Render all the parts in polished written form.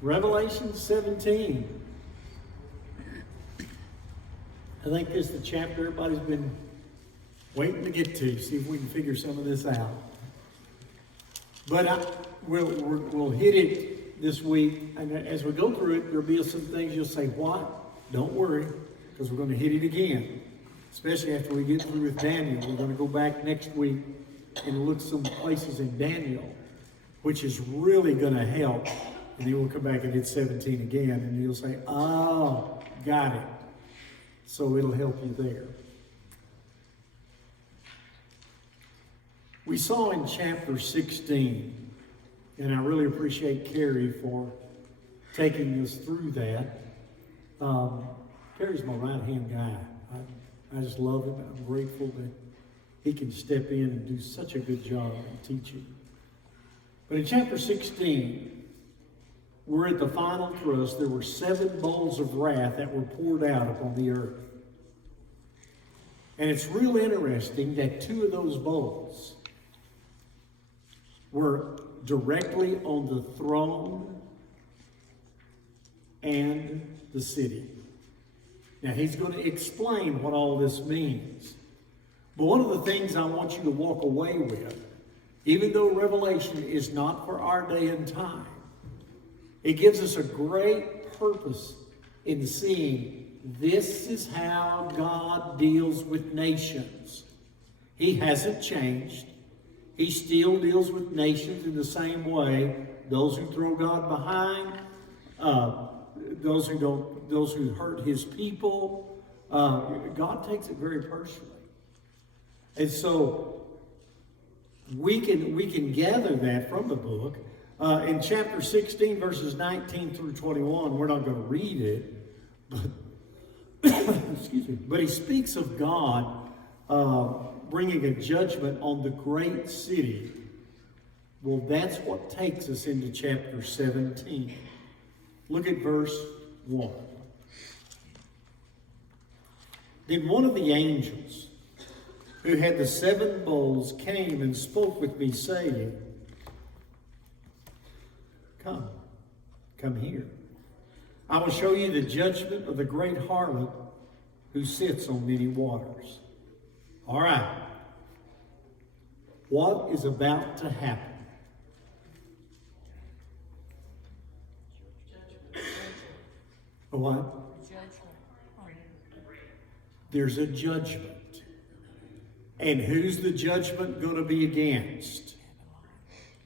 Revelation 17. I think this is the chapter everybody's been waiting to get to. See if we can figure some of this out. But we'll hit it this week. And as we go through it, there'll be some things you'll say, what? Don't worry, because we're going to hit it again. Especially after we get through with Daniel. We're going to go back next week and look some places in Daniel, which is really going to help. And then we'll come back and hit 17 again, and you'll say, oh, got it. So it'll help you there. We saw in chapter 16, and I really appreciate Carrie for taking us through that. Carrie's my right-hand guy. I just love him. I'm grateful that he can step in and do such a good job in teaching. But in chapter 16, we're at the final thrust. There were 7 bowls of wrath that were poured out upon the earth. And it's real interesting that 2 of those bowls were directly on the throne and the city. Now, he's going to explain what all this means. But one of the things I want you to walk away with, even though Revelation is not for our day and time, it gives us a great purpose in seeing this is how God deals with nations. He hasn't changed. He still deals with nations in the same way. Those who throw God behind, those who hurt his people, God takes it very personally. And so we can gather that from the book. In chapter 16, verses 19 through 21, we're not going to read it, but excuse me. But he speaks of God bringing a judgment on the great city. Well, that's what takes us into chapter 17. Look at verse 1. Then one of the angels who had the 7 bowls came and spoke with me, saying, Come here. I will show you the judgment of the great harlot who sits on many waters. All right. What is about to happen? What? There's a judgment. And who's the judgment going to be against?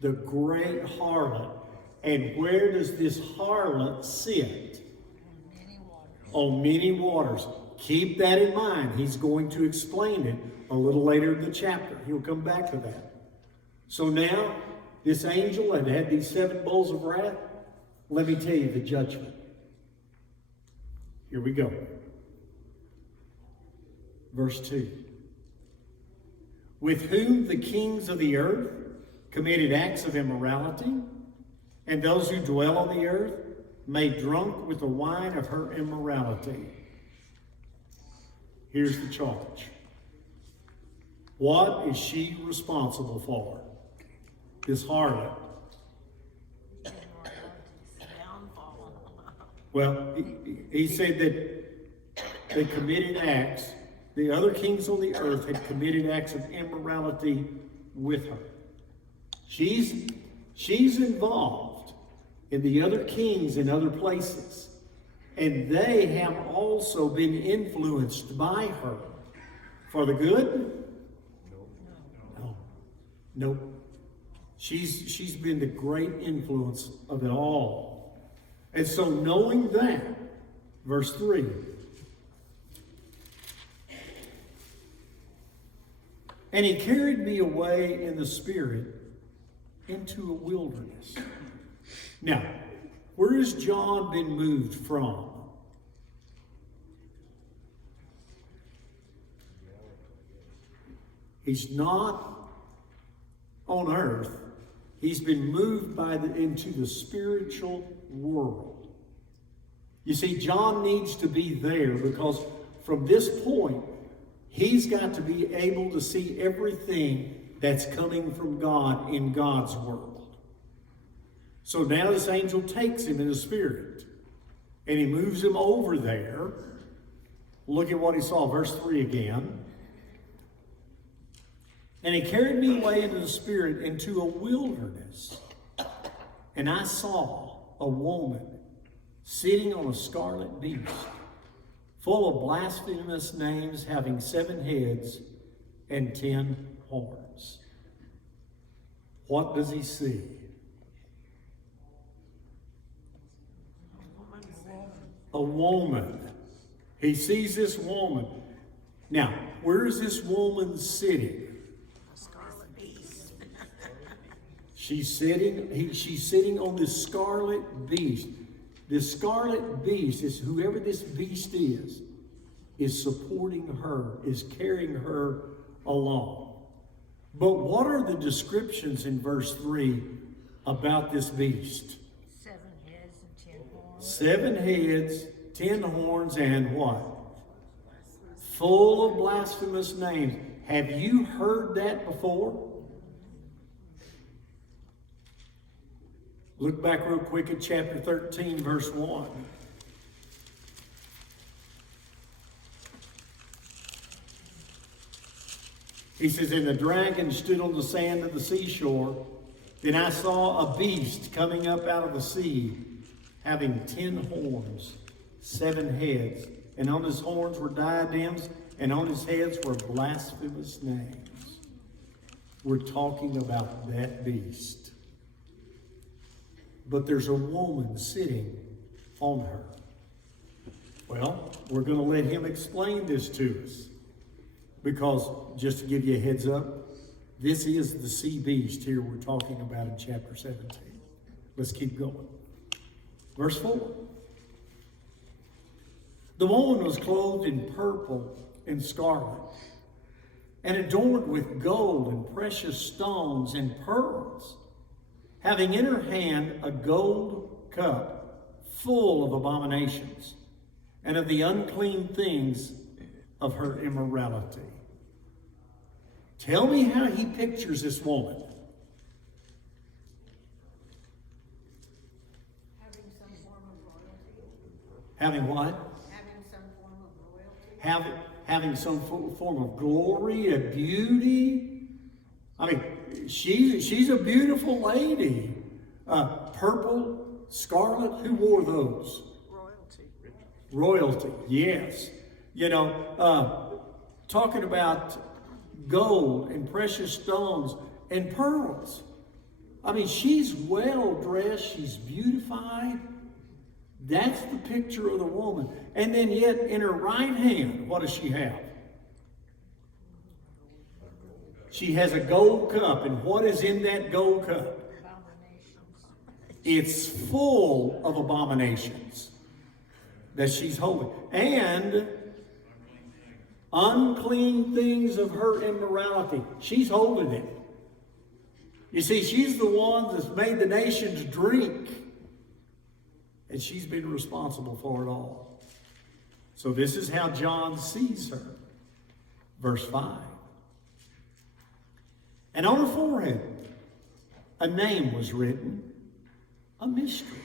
The great harlot. And where does this harlot sit? On many waters. Keep that in mind. He's going to explain it a little later in the chapter. He'll come back to that. So now, this angel had these 7 bowls of wrath. Let me tell you the judgment. Here we go. Verse 2. With whom the kings of the earth committed acts of immorality, and those who dwell on the earth made drunk with the wine of her immorality. Here's the charge. What is she responsible for? This harlot. Well, he said that they committed acts. The other kings on the earth had committed acts of immorality with her. She's involved in the other kings in other places. And they have also been influenced by her. For the good? No. Nope. She's been the great influence of it all. And so knowing that, verse 3. And he carried me away in the spirit into a wilderness. Now, where has John been moved from? He's not on earth. He's been moved into the spiritual world. You see, John needs to be there because from this point, he's got to be able to see everything that's coming from God in God's world. So now this angel takes him in the spirit, and he moves him over there. Look at what he saw, verse 3 again. And he carried me away into the spirit into a wilderness. And I saw a woman sitting on a scarlet beast, full of blasphemous names, having 7 heads and 10 horns. What does he see? A woman. He sees this woman. Now, where is this woman sitting? A scarlet beast. She's sitting on this scarlet beast. This scarlet beast is whoever this beast is supporting her, is carrying her along. But what are the descriptions in verse 3 about this beast? 7 heads and 10 horns. 7 heads, 10 horns, and what? Full of blasphemous names. Have you heard that before? Look back real quick at chapter 13, verse 1. He says, and the dragon stood on the sand of the seashore. Then I saw a beast coming up out of the sea, having 10 horns, 7 heads, and on his horns were diadems, and on his heads were blasphemous names. We're talking about that beast. But there's a woman sitting on her. Well, we're going to let him explain this to us. Because, just to give you a heads up, this is the sea beast here we're talking about in chapter 17. Let's keep going. Verse 4. The woman was clothed in purple and scarlet, and adorned with gold and precious stones and pearls, having in her hand a gold cup full of abominations and of the unclean things of her immorality. Tell me how he pictures this woman. Having some form of royalty. Having what? Having some form of royalty. Having some form of glory, a beauty. I mean, she's a beautiful lady. Purple, scarlet, who wore those? Royalty. Royalty, yes. You know, talking about gold and precious stones and pearls. I mean, she's well dressed, she's beautified. That's the picture of the woman. And then yet in her right hand, what does she have? She has a gold cup. And what is in that gold cup? Abominations. It's full of abominations that she's holding. And unclean things of her immorality. She's holding it. You see, she's the one that's made the nations drink. And she's been responsible for it all. So this is how John sees her. Verse 5. And on her forehead, a name was written, a mystery.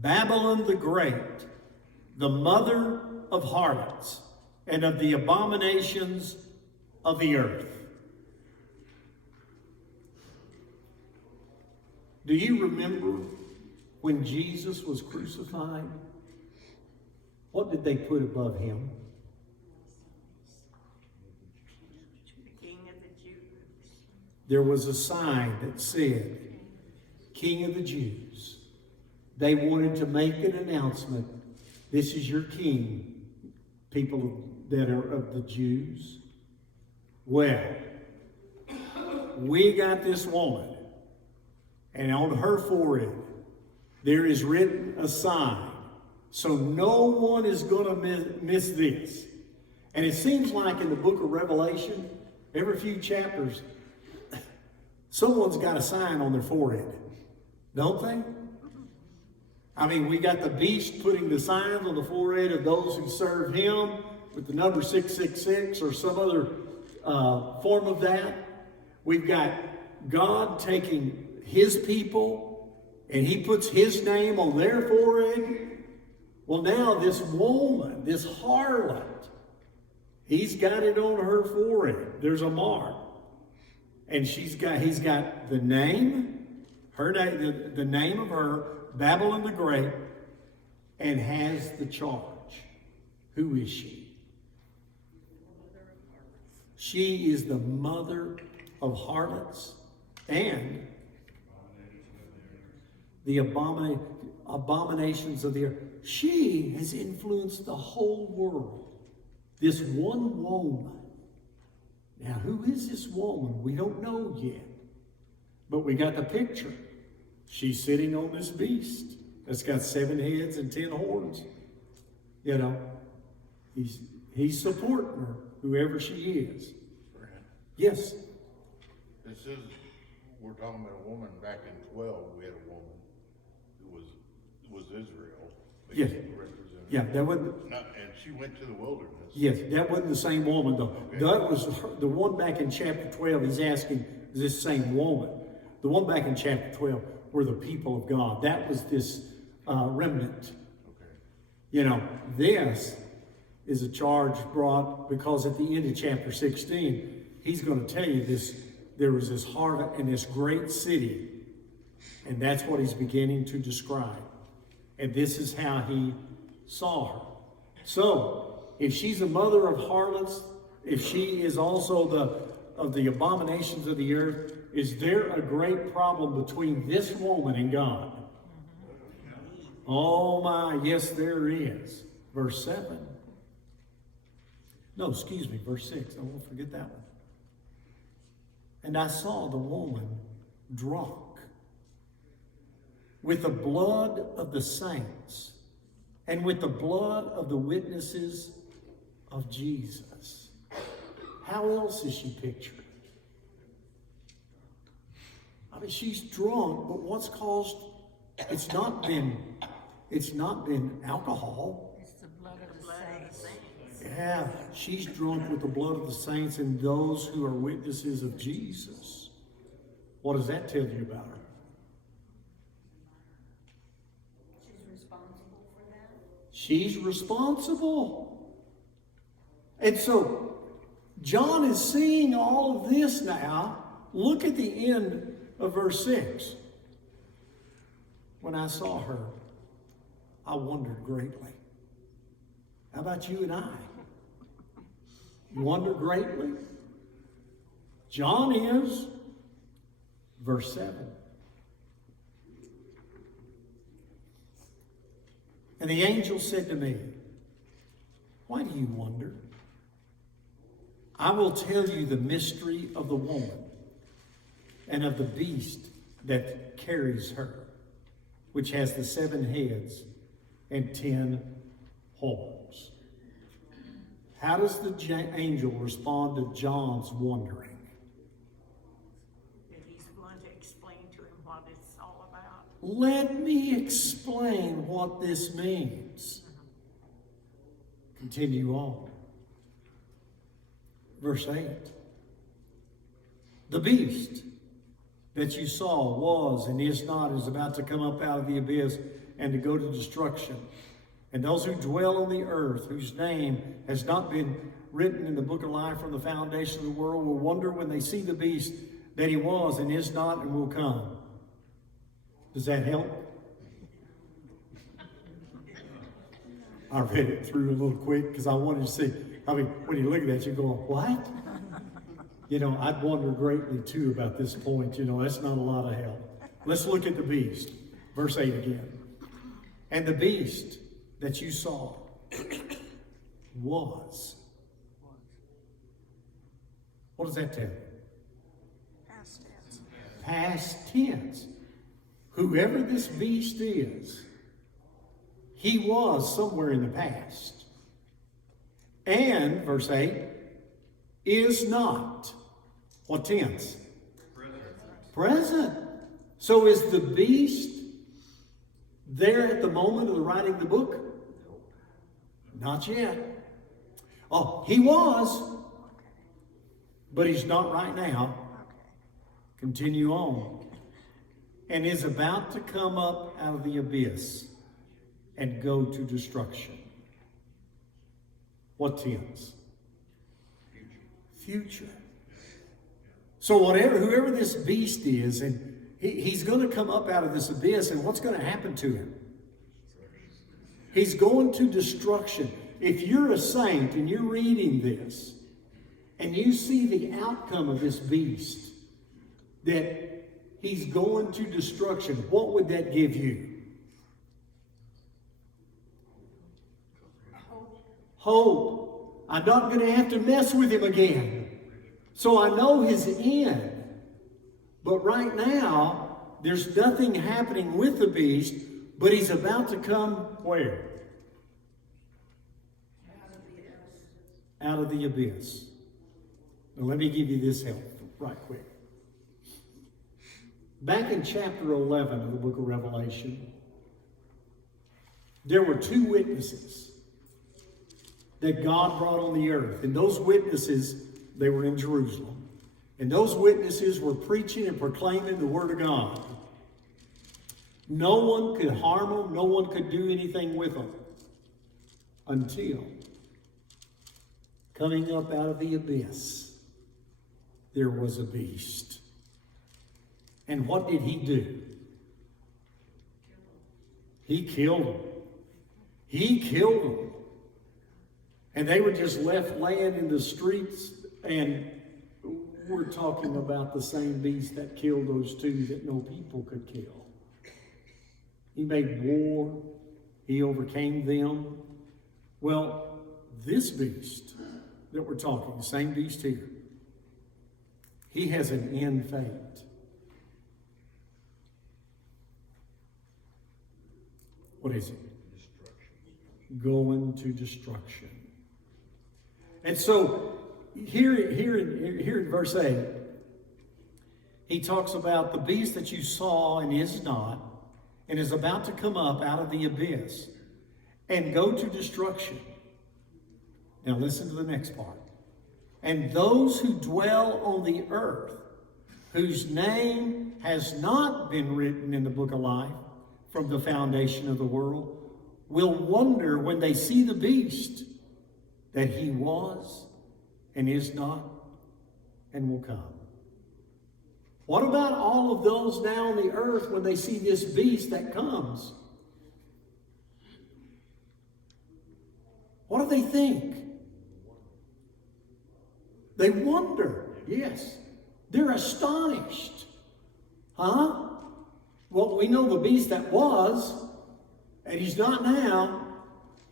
Babylon the Great, the mother of harlots and of the abominations of the earth. Do you remember when Jesus was crucified? What did they put above him? The King of the Jews. There was a sign that said, King of the Jews. They wanted to make an announcement. This is your king, people that are of the Jews. Well, we got this woman, and on her forehead, there is written a sign. So no one is going to miss this. And it seems like in the book of Revelation, every few chapters, someone's got a sign on their forehead. Don't they? I mean, we got the beast putting the signs on the forehead of those who serve him with the number 666 or some other form of that. We've got God taking his people and he puts his name on their forehead. Well, now this woman, this harlot, he's got it on her forehead. There's a mark. And he's got the name, her name, the name of her, Babylon the Great, and has the charge. Who is she? She is the mother of harlots and the abominations of the earth. She has influenced the whole world. This one woman. Now, who is this woman? We don't know yet. But we got the picture. She's sitting on this beast that's got 7 heads and 10 horns. You know, he's supporting her, whoever she is. Brent, Yes. this is, we're talking about a woman back in 12, we had a woman who was Israel. that Yes. represented- Yeah, that wasn't. And she went to the wilderness. Yes, that wasn't the same woman though. Okay. That was the one back in chapter 12. He's asking, is this same woman? The one back in chapter 12 were the people of God. That was this remnant. Okay. You know, this is a charge brought because at the end of chapter 16, he's going to tell you this. There was this harlot in this great city, and that's what he's beginning to describe. And this is how he saw her. So, if she's a mother of harlots, if she is also of the abominations of the earth, is there a great problem between this woman and God? Oh my, yes there is. Verse 7. No, excuse me, verse 6. I won't forget that one. And I saw the woman drunk with the blood of the saints and with the blood of the witnesses of Jesus. How else is she pictured? I mean, she's drunk, but what's caused? It's not been alcohol. It's the blood of the saints. Yeah, she's drunk with the blood of the saints and those who are witnesses of Jesus. What does that tell you about her? She's responsible for that. She's responsible. And so, John is seeing all of this now. Look at the end of verse 6. When I saw her, I wondered greatly. How about you and I? You wonder greatly? John is, verse 7. And the angel said to me, why do you wonder? I will tell you the mystery of the woman and of the beast that carries her, which has the 7 heads and 10 horns. How does the angel respond to John's wondering? That he's going to explain to him what it's all about. Let me explain what this means. Continue on. Verse 8. The beast that you saw was and is not, is about to come up out of the abyss and to go to destruction. And those who dwell on the earth, whose name has not been written in the book of life from the foundation of the world, will wonder when they see the beast that he was and is not and will come. Does that help? I read it through a little quick because I wanted to see. I mean, when you look at that, you're going, what? You know, I'd wonder greatly too about this point. You know, that's not a lot of help. Let's look at the beast. Verse 8 again. And the beast that you saw was. What does that tell you? Past tense. Past tense. Whoever this beast is, he was somewhere in the past. And, verse 8, is not. What tense? Present. So is the beast there at the moment of the writing of the book? Not yet. Oh, he was, but he's not right now. Continue on. and is about to come up out of the abyss and go to destruction. What tense? Future. So whoever this beast is, and he's going to come up out of this abyss, and what's going to happen to him? He's going to destruction. If you're a saint and you're reading this, and you see the outcome of this beast, that he's going to destruction, what would that give you? Hope. I'm not going to have to mess with him again. So I know his end. But right now, there's nothing happening with the beast, but he's about to come where? Out of the abyss. Now let me give you this help right quick. Back in chapter 11 of the book of Revelation, there were two witnesses that God brought on the earth. And those witnesses, they were in Jerusalem. And those witnesses were preaching and proclaiming the word of God. No one could harm them. No one could do anything with them. Until coming up out of the abyss, there was a beast. And what did he do? He killed them. He killed them. And they were just left laying in the streets, and we're talking about the same beast that killed those two that no people could kill. He made war. He overcame them. Well, this beast that we're talking, the same beast here, he has an end fate. What is it? Going to destruction. And so here in verse 8, he talks about the beast that you saw and is not, and is about to come up out of the abyss and go to destruction. Now listen to the next part. And those who dwell on the earth, whose name has not been written in the book of life from the foundation of the world, will wonder when they see the beast that he was and is not and will come. What about all of those now on the earth when they see this beast that comes? What do they think? They wonder. Yes. They're astonished. Huh? Well, we know the beast that was, and he's not now,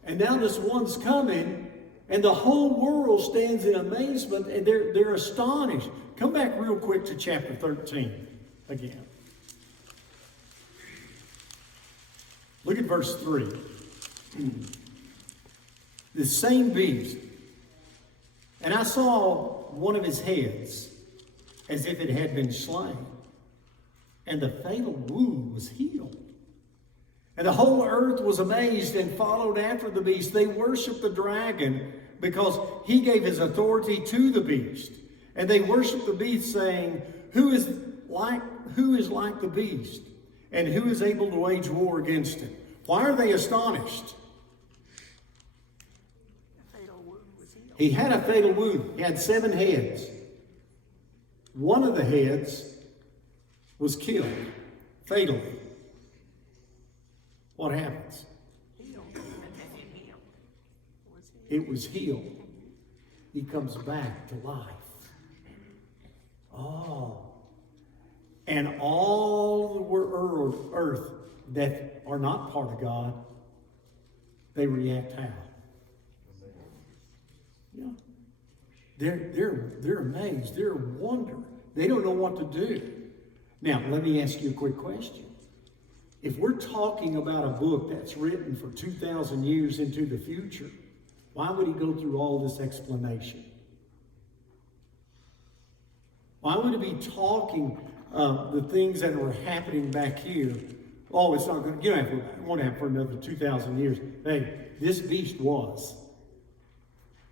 and now this one's coming, and the whole world stands in amazement, and they're astonished. Come back real quick to chapter 13 again. Look at verse 3. The same beast. And I saw one of his heads as if it had been slain, and the fatal wound was healed. And the whole earth was amazed and followed after the beast. They worshiped the dragon because he gave his authority to the beast. And they worshiped the beast, saying, Who is like the beast? And who is able to wage war against him? Why are they astonished? He had a fatal wound. He had 7 heads. One of the heads was killed fatally. What happens? It was healed. He comes back to life. Oh. And all the earth that are not part of God, they react how? Yeah. They're amazed. They're wondering. They don't know what to do. Now, let me ask you a quick question. If we're talking about a book that's written for 2,000 years into the future, why would he go through all this explanation? Why would he be talking the things that were happening back here? Oh, it's not going to, it won't happen for another 2,000 years. Hey, this beast was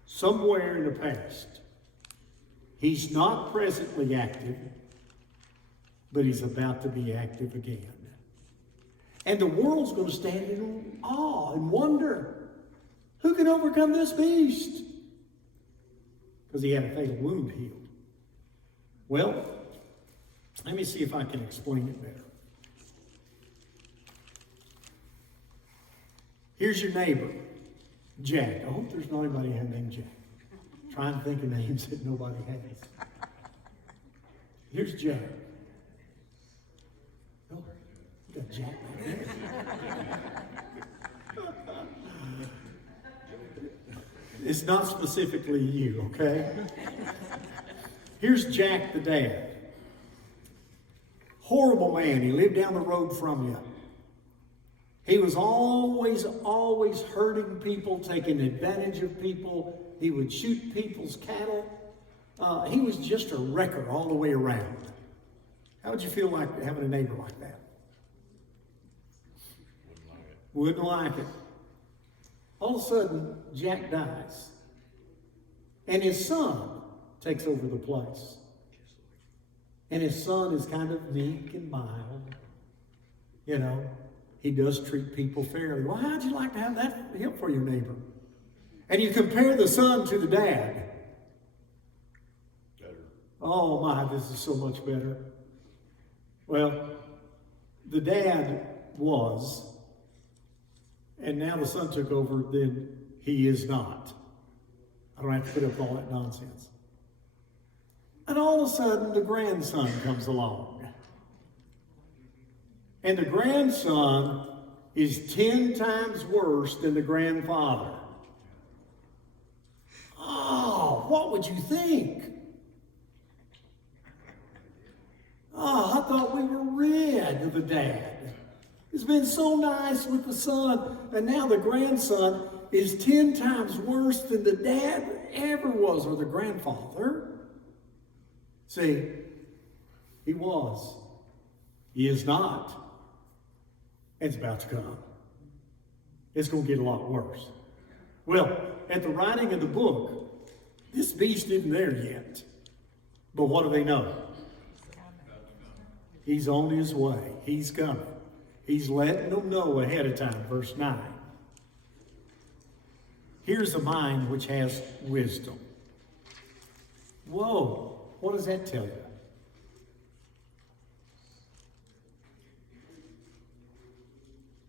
somewhere in the past. He's not presently active. but he's about to be active again. And the world's going to stand in awe and wonder, who can overcome this beast? Because he had a fatal wound healed. Well, let me see if I can explain it better. Here's your neighbor, Jack. I hope there's not anybody named Jack. I'm trying to think of names that nobody has. Here's Jack. Oh, you got Jack right there. It's not specifically you, okay? Here's Jack the dad. Horrible man. He lived down the road from you. He was always hurting people, taking advantage of people. He would shoot people's cattle. He was just a wrecker all the way around. How would you feel like having a neighbor like that? Wouldn't like it. All of a sudden, Jack dies. And his son takes over the place. And his son is kind of meek and mild. You know, he does treat people fairly. Well, how'd you like to have that help for your neighbor? And you compare the son to the dad. Better. Oh my, this is so much better. Well, the dad was, and now the son took over, then he is not. I don't have to put up with all that nonsense. And all of a sudden, the grandson comes along. And the grandson is 10 times worse than the grandfather. Oh, what would you think? Oh, I thought we were rid of the dad. He's been so nice with the son, and now the grandson is 10 times worse than the dad ever was, or the grandfather. See, he was. He is not. It's about to come. It's going to get a lot worse. Well, at the writing of the book, this beast isn't there yet. But what do they know? He's on his way. He's coming. He's letting them know ahead of time. Verse 9. Here's a mind which has wisdom. Whoa. What does that tell you?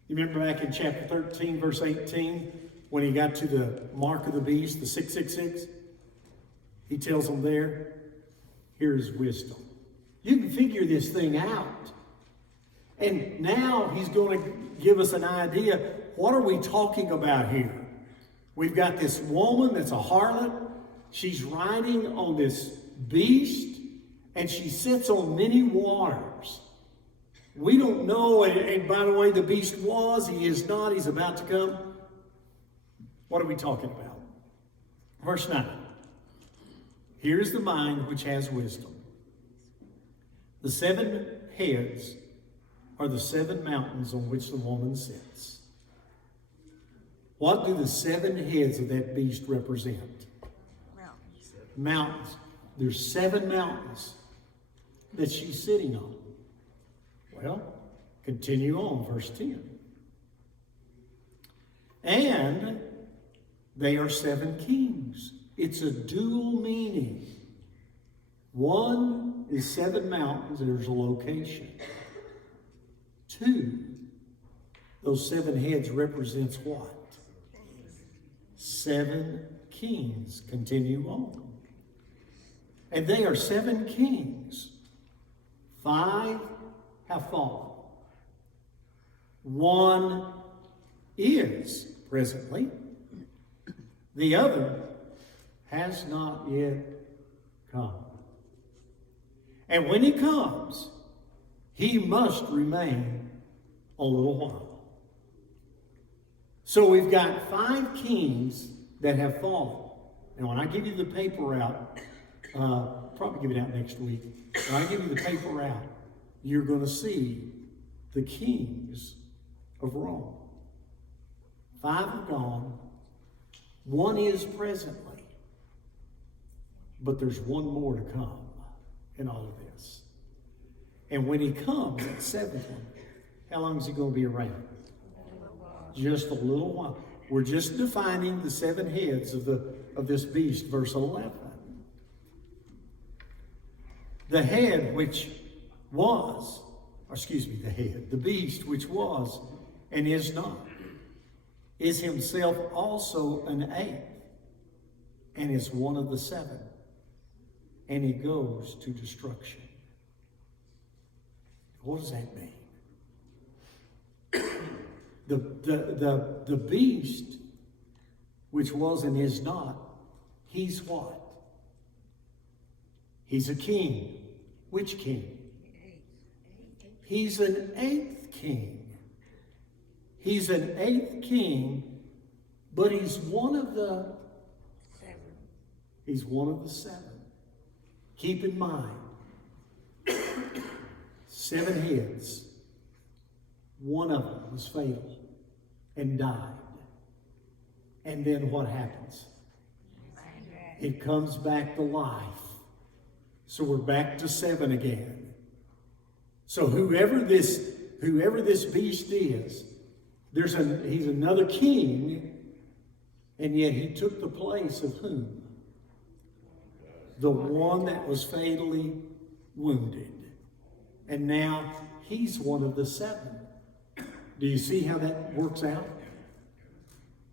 You remember back in chapter 13, verse 18, when he got to the mark of the beast, the 666? He tells them there, here's wisdom. You can figure this thing out. And now he's going to give us an idea. What are we talking about here? We've got this woman that's a harlot. She's riding on this beast, and she sits on many waters. We don't know, and by the way, the beast he is not, he's about to come. What are we talking about? Verse 9. Here's the mind which has wisdom. The 7 heads are the 7 mountains on which the woman sits. What do the 7 heads of that beast represent? Mountains. There's 7 mountains that she's sitting on. Well, continue on, verse 10. And they are 7 kings. It's a dual meaning. One is 7 mountains, there's a location. 2, those 7 heads represents what? 7 kings. Continue on. And they are 7 kings. 5 have fallen. 1 is presently. The other has not yet come. And when he comes, he must remain a little while. So we've got 5 kings that have fallen. And when I give you the paper out, probably give it out next week. When I give you the paper out, you're going to see the kings of Rome. 5 are gone. 1 is presently. But there's 1 more to come in all of this. And when he comes, that seventh one, how long is he going to be around? Just a little while. We're just defining the seven heads of this beast, verse 11. The head which was, the beast which was and is not, is himself also an eighth, and is one of the seven, and he goes to destruction. What does that mean? The beast which was and is not, he's what? He's a king. Which king? He's an eighth king. He's an eighth king, but he's one of the seven. He's one of the seven. Keep in mind, 7 heads. One of them was fatal and died. And then what happens? It comes back to life. So we're back to 7 again. So whoever this beast is, he's another king, and yet he took the place of whom? The one that was fatally wounded. And now he's one of the 7. Do you see how that works out?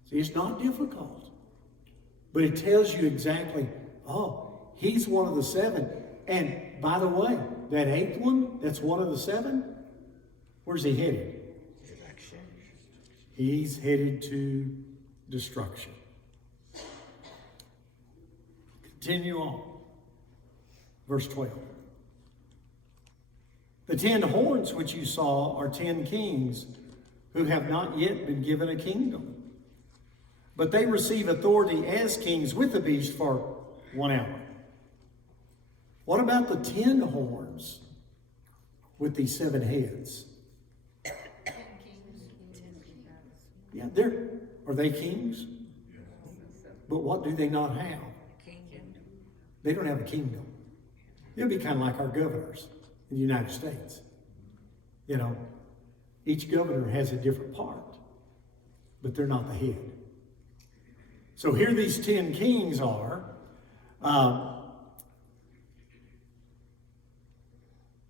See, it's not difficult. But it tells you exactly, he's one of the 7. And by the way, that 8th one, that's one of the 7, where's he headed? Destruction. He's headed to destruction. Continue on. Verse 12. The 10 horns which you saw are 10 kings who have not yet been given a kingdom. But they receive authority as kings with the beast for 1 hour. What about the 10 horns with these 7 heads? Yeah, are they kings? But what do they not have? They don't have a kingdom. They'll be kind of like our governors in the United States. You know, each governor has a different part, but they're not the head. So here these 10 kings are.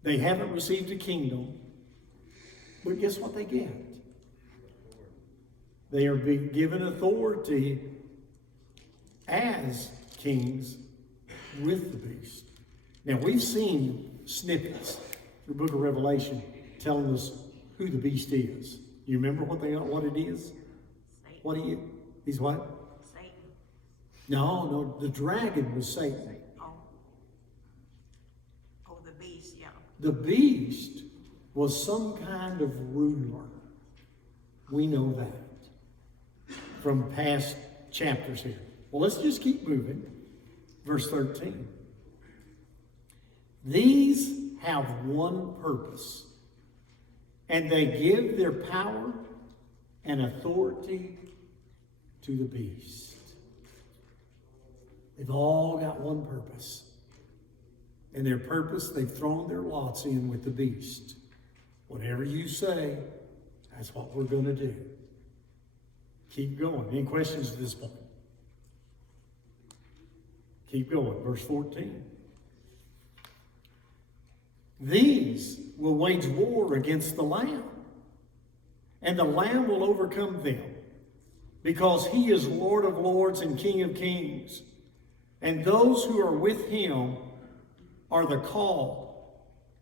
They haven't received a kingdom, but guess what they get? They are being given authority as kings with the beast. Now, we've seen snippets through the book of Revelation telling us who the beast is. You remember what it is? Satan. He's what? Satan. No, the dragon was Satan. Oh, the beast, yeah. The beast was some kind of ruler. We know that from past chapters here. Well, let's just keep moving. Verse 13. These have one purpose, and they give their power and authority to the beast. They've all got one purpose. And their purpose, they've thrown their lots in with the beast. Whatever you say, that's what we're going to do. Keep going. Any questions at this point? Keep going. Verse 14. These will wage war against the Lamb, and the Lamb will overcome them, because he is Lord of lords and King of kings. And those who are with him are the called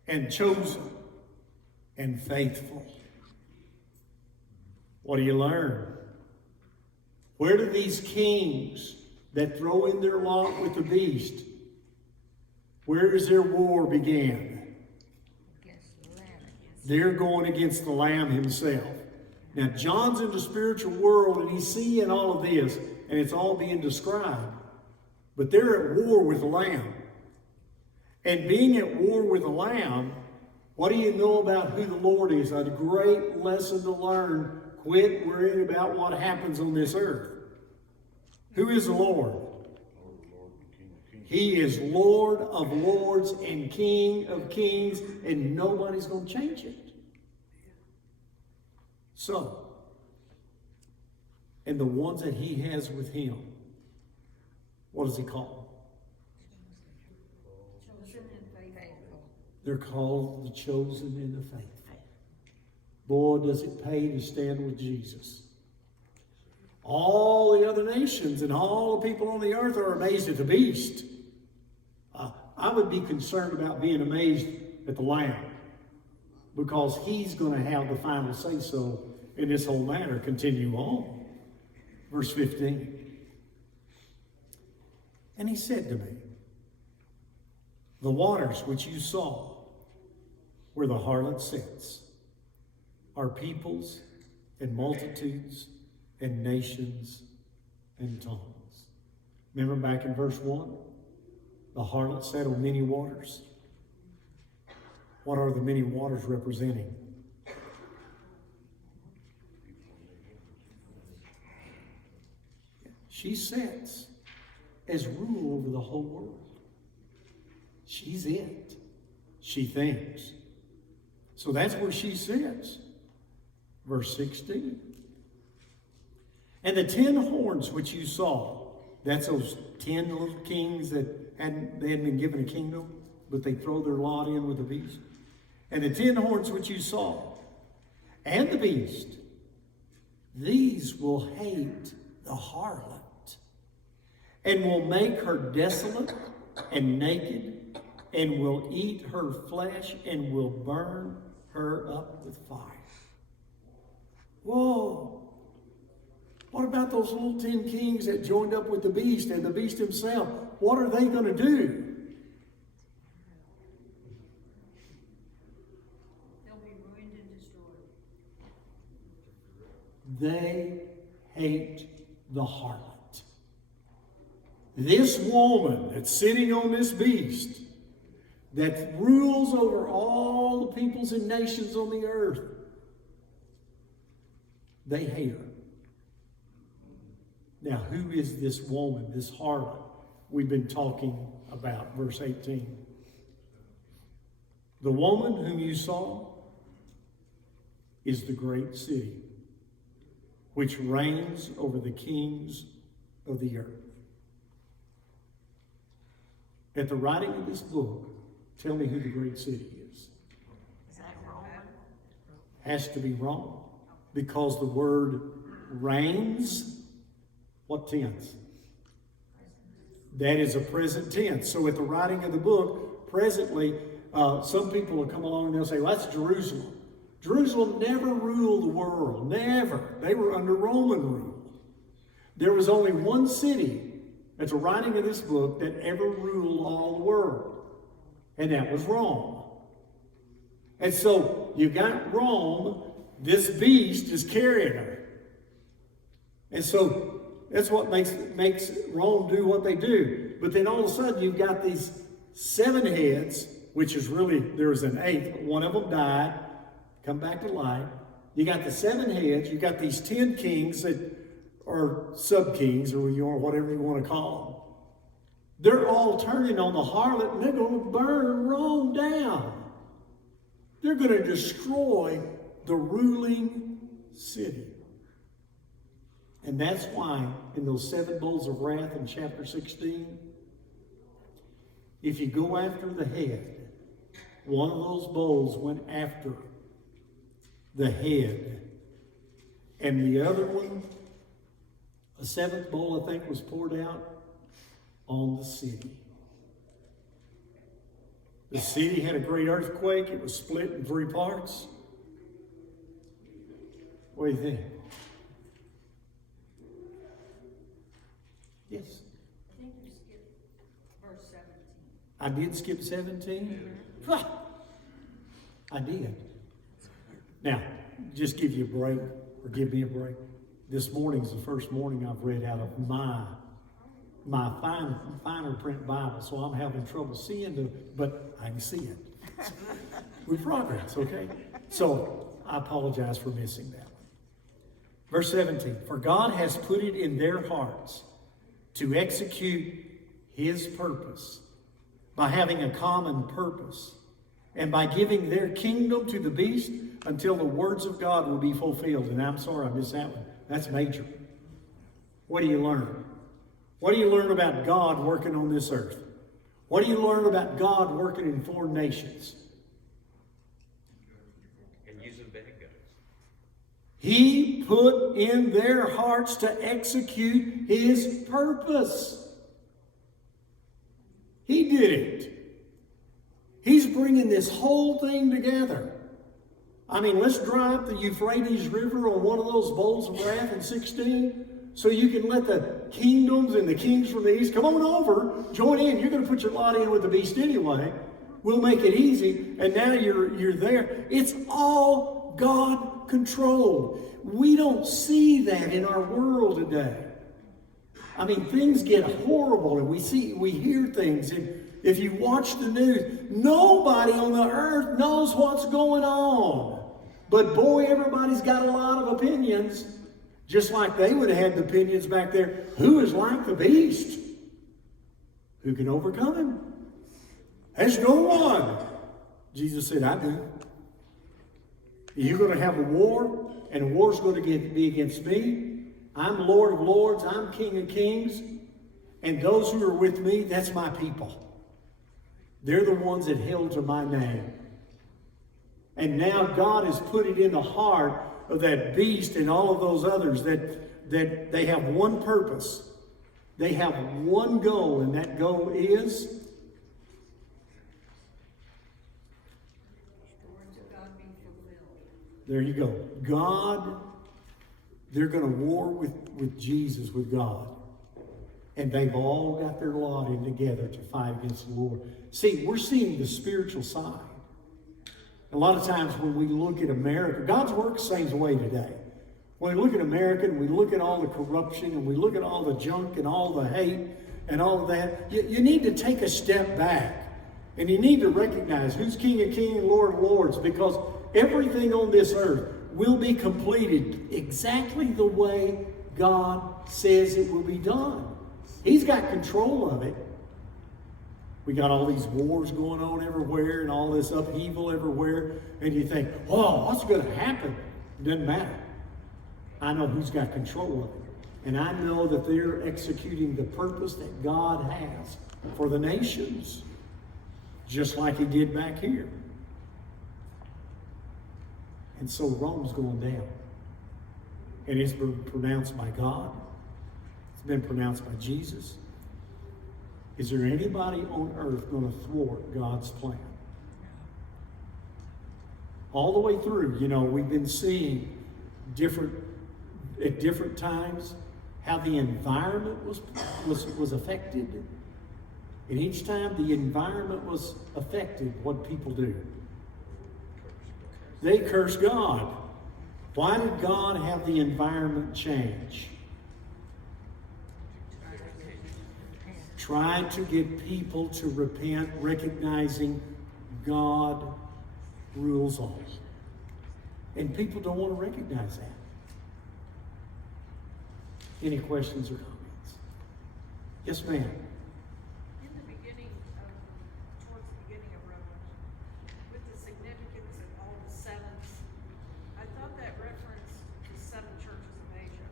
and chosen and faithful. What do you learn? Where do these kings that throw in their lot with the beast, where does their war begin? They're going against the Lamb himself. Now, John's in the spiritual world, and he's seeing all of this, and it's all being described. But they're at war with the Lamb. And being at war with the Lamb, what do you know about who the Lord is? A great lesson to learn. Quit worrying about what happens on this earth. Who is the Lord? He is Lord of lords and King of kings, and nobody's going to change it. So, and the ones that he has with him, what does he call them? Chosen and faithful. They're called the chosen and the faithful. Boy, does it pay to stand with Jesus. All the other nations and all the people on the earth are amazed at the beast. I would be concerned about being amazed at the Lamb, because he's going to have the final say-so in this whole matter. Continue on. Verse 15. And he said to me, the waters which you saw where the harlot sits are peoples and multitudes and nations and tongues. Remember back in verse 1? The harlot sat on many waters. What are the many waters representing? She sits as rule over the whole world. She's it. She thinks. So that's where she sits. Verse 16. And the 10 horns which you saw, that's those 10 little kings that hadn't been given a kingdom, but they throw their lot in with the beast. And the 10 horns which you saw, and the beast, these will hate the harlot, and will make her desolate and naked, and will eat her flesh, and will burn her up with fire. Whoa! What about those little 10 kings that joined up with the beast and the beast himself? What are they going to do? They'll be ruined and destroyed. They hate the harlot. This woman that's sitting on this beast, that rules over all the peoples and nations on the earth, they hate her. Now, who is this woman, this harlot we've been talking about? Verse 18. The woman whom you saw is the great city, which reigns over the kings of the earth. At the writing of this book, tell me who the great city is. Is that Roman? Has to be Rome, because the word reigns, what tense? That is a present tense. So at the writing of the book, presently, some people will come along and they'll say, well, that's Jerusalem. Jerusalem never ruled the world. Never. They were under Roman rule. There was only one city at the writing of this book that ever ruled all the world. And that was Rome. And so you got Rome. This beast is carrying her. And so that's what makes Rome do what they do. But then all of a sudden you've got these 7 heads, which is really, there was an 8th, but one of them died, come back to life. You got the 7 heads, you got these 10 kings that are sub-kings, or whatever you want to call them. They're all turning on the harlot, and they're going to burn Rome down. They're going to destroy the ruling city. And that's why in those 7 bowls of wrath in chapter 16, if you go after the head, one of those bowls went after the head. And the other one, a 7th bowl, I think, was poured out on the city. The city had a great earthquake. It was split in 3 parts. What do you think? Yes. I think you skipped verse 17. I did skip 17? I did. Now, just give you a break, or give me a break. This morning's the first morning I've read out of my finer print Bible, so I'm having trouble seeing but I can see it. We progress, okay? So I apologize for missing that one. Verse 17, for God has put it in their hearts to execute His purpose, by having a common purpose, and by giving their kingdom to the beast until the words of God will be fulfilled. And I'm sorry I missed that one. That's major. What do you learn? What do you learn about God working on this earth? What do you learn about God working in foreign nations? And using bad guys. He put in their hearts to execute His purpose. He did it. He's bringing this whole thing together. I mean, let's dry up the Euphrates River on one of those bowls of wrath in 16 so you can let the kingdoms and the kings from the east come on over, join in. You're going to put your lot in with the beast anyway. We'll make it easy. And now you're there. It's all God controlled. We don't see that in our world today. I mean, things get horrible and we hear things. And if you watch the news, nobody on the earth knows what's going on. But boy, everybody's got a lot of opinions. Just like they would have had the opinions back there. Who is like the beast? Who can overcome him? There's no one. Jesus said, I do. You're going to have a war, and the war's going to be against me. I'm Lord of Lords. I'm King of Kings. And those who are with me, that's my people. They're the ones that held to my name. And now God has put it in the heart of that beast and all of those others that they have one purpose. They have one goal, and that goal is there you go. God, they're going to war with Jesus, with God. And they've all got their lot in together to fight against the Lord. See, we're seeing the spiritual side. A lot of times when we look at America, God's work the same way today. When we look at America and we look at all the corruption and we look at all the junk and all the hate and all of that, you need to take a step back. And you need to recognize who's King of Kings and Lord of Lords, because everything on this earth will be completed exactly the way God says it will be done. He's got control of it. We got all these wars going on everywhere and all this upheaval everywhere. And you think, oh, what's going to happen? It doesn't matter. I know who's got control of it. And I know that they're executing the purpose that God has for the nations. Just like He did back here. And so Rome's going down. And it's been pronounced by God. It's been pronounced by Jesus. Is there anybody on earth going to thwart God's plan? All the way through, we've been seeing at different times how the environment was affected. And each time the environment was affected, what people do? They curse God. Why did God have the environment change? Try to get people to repent, recognizing God rules all. And people don't want to recognize that. Any questions or comments? Yes, ma'am. In the beginning towards the beginning of Revelation, with the significance of all the sevens, I thought that referenced the seven churches of Asia.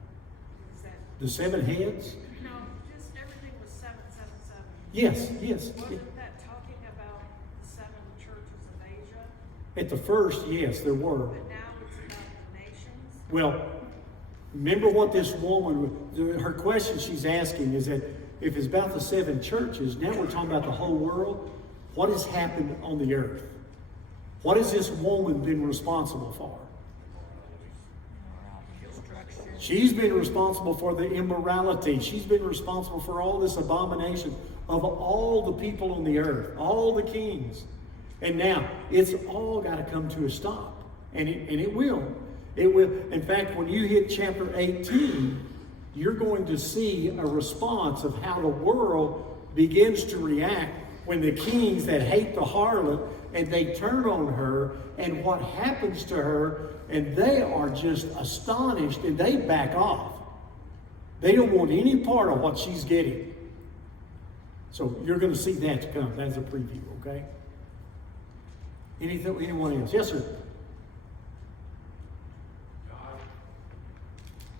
Is that The seven heads? no? Just everything was seven, seven, seven. Yes. Wasn't that talking about the seven churches of Asia? At the first, yes, there were. But now it's about the nations. Well, remember what this woman, her question she's asking is that if it's about the seven churches, now we're talking about the whole world. What has happened on the earth? What has this woman been responsible for? She's been responsible for the immorality. She's been responsible for all this abomination of all the people on the earth, all the kings. And now it's all got to come to a stop. And it will. It will. In fact, when you hit chapter 18, you're going to see a response of how the world begins to react when the kings that hate the harlot and they turn on her, and what happens to her, and they are just astonished and they back off. They don't want any part of what she's getting. So you're going to see that to come. That's a preview, okay? Anyone else? Yes, sir. God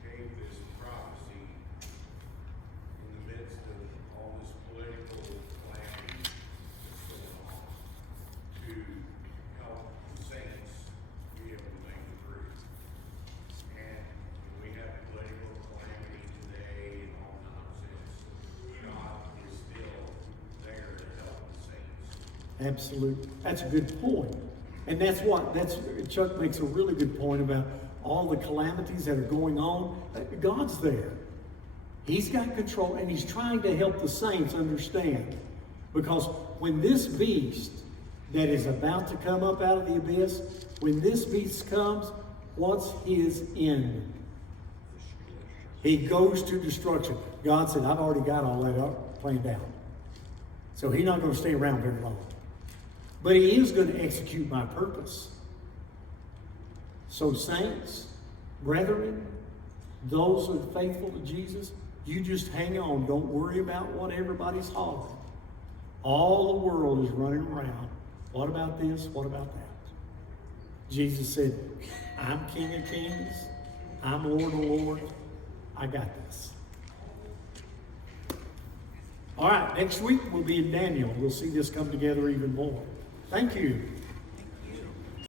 gave this prophecy in the midst of all this political calamity that's going on to help the saints be able to make it through. And we have political calamity today and all nonsense. God is still there to help the saints. Absolutely. That's a good point. And Chuck makes a really good point about all the calamities that are going on. God's there. He's got control, and he's trying to help the saints understand. Because when this beast that is about to come up out of the abyss, when this beast comes, what's his end? He goes to destruction. God said, I've already got all that planned out. So he's not going to stay around very long. But he is going to execute my purpose. So saints, brethren, those who are faithful to Jesus, you just hang on. Don't worry about what everybody's hollering. All the world is running around. What about this? What about that? Jesus said, I'm King of Kings. I'm Lord of Lords. I got this. All right, next week we'll be in Daniel. We'll see this come together even more. Thank you.